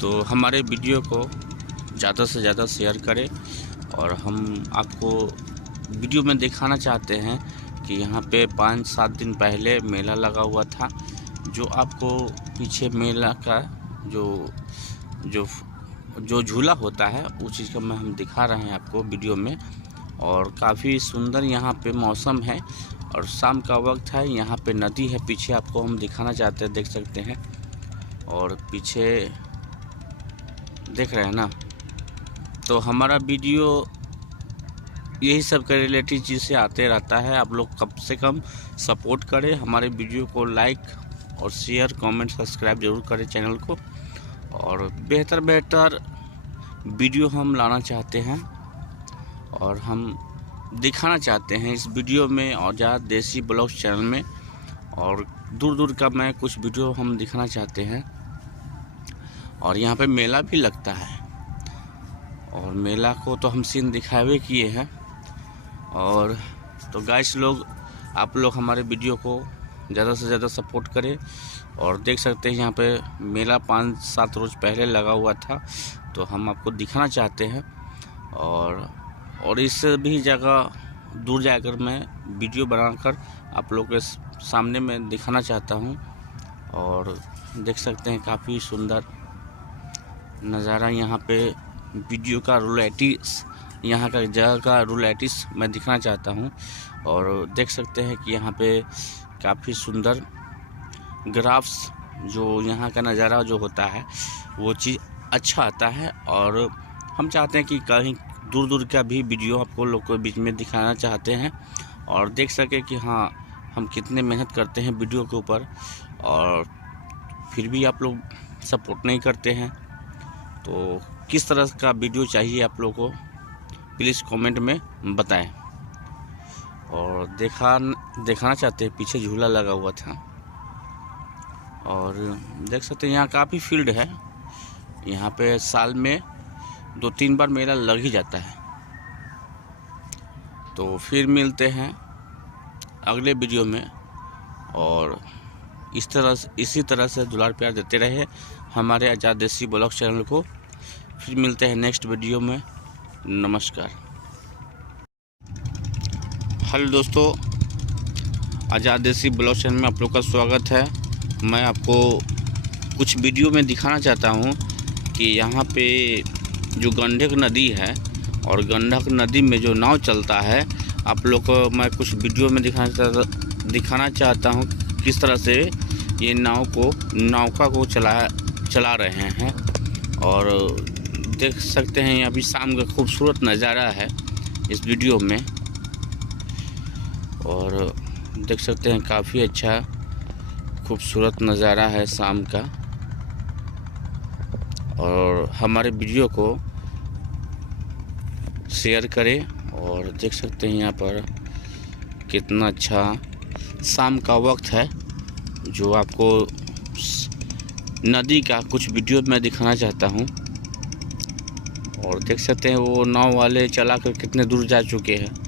तो हमारे वीडियो को ज़्यादा से ज़्यादा शेयर करें। और हम आपको वीडियो में दिखाना चाहते हैं कि यहाँ पे 5-7 दिन पहले मेला लगा हुआ था। जो आपको पीछे मेला का जो जो जो झूला होता है उस चीज़ का हम दिखा रहे हैं आपको वीडियो में। और काफ़ी सुंदर यहाँ पे मौसम है और शाम का वक्त है। यहाँ पे नदी है, पीछे आपको हम दिखाना चाहते हैं, देख सकते हैं। और पीछे देख रहे हैं ना। तो हमारा वीडियो यही सब के रिलेटेड चीज़ से आते रहता है। आप लोग कम से कम सपोर्ट करें, हमारे वीडियो को लाइक और शेयर, कमेंट, सब्सक्राइब जरूर करें चैनल को। और बेहतर वीडियो हम लाना चाहते हैं और हम दिखाना चाहते हैं इस वीडियो में और ज़्यादा देसी ब्लॉग्स चैनल में। और दूर का मैं कुछ वीडियो हम दिखाना चाहते हैं। और यहाँ पे मेला भी लगता है और मेला को तो हम सीन दिखावे किए हैं। और तो गाइस लोग, आप लोग हमारे वीडियो को ज़्यादा से ज़्यादा सपोर्ट करें। और देख सकते हैं यहाँ पे मेला 5-7 रोज़ पहले लगा हुआ था, तो हम आपको दिखाना चाहते हैं। और इस भी जगह दूर जाकर मैं वीडियो बनाकर आप लोग के सामने में दिखाना चाहता हूँ। और देख सकते हैं काफ़ी सुंदर नज़ारा यहाँ पे वीडियो का रोलैटिस, यहाँ का जगह का रोलैटिस मैं दिखाना चाहता हूँ। और देख सकते हैं कि यहाँ पे काफ़ी सुंदर ग्राफ्स, जो यहाँ का नज़ारा जो होता है वो चीज़ अच्छा आता है। और हम चाहते हैं कि कहीं दूर का भी वीडियो आपको लोग के बीच में दिखाना चाहते हैं और देख सके कि हाँ, हम कितने मेहनत करते हैं वीडियो के ऊपर और फिर भी आप लोग सपोर्ट नहीं करते हैं। तो किस तरह का वीडियो चाहिए आप लोगों को, प्लीज़ कमेंट में बताएं। और दिखाना चाहते हैं, पीछे झूला लगा हुआ था। और देख सकते हैं यहाँ काफ़ी फील्ड है। यहाँ पे साल में 2-3 बार मेला लग ही जाता है। तो फिर मिलते हैं अगले वीडियो में। और इसी तरह से दुलार प्यार देते रहे हमारे आज़ाद देसी ब्लॉग चैनल को। फिर मिलते हैं नेक्स्ट वीडियो में। नमस्कार। हेलो दोस्तों, आज़ाद देसी ब्लॉग चैनल में आप लोग का स्वागत है। मैं आपको कुछ वीडियो में दिखाना चाहता हूँ कि यहाँ पे जो गंडक नदी है और गंडक नदी में जो नाव चलता है, आप लोग को मैं कुछ वीडियो में दिखाना चाहता हूँ किस तरह से ये नौका को चला रहे हैं। और देख सकते हैं अभी शाम का खूबसूरत नज़ारा है इस वीडियो में। और देख सकते हैं काफ़ी अच्छा खूबसूरत नज़ारा है शाम का। और हमारे वीडियो को शेयर करें। और देख सकते हैं यहाँ पर कितना अच्छा शाम का वक्त है, जो आपको नदी का कुछ वीडियो मैं दिखाना चाहता हूँ। और देख सकते हैं वो नाव वाले चला कर कितने दूर जा चुके हैं।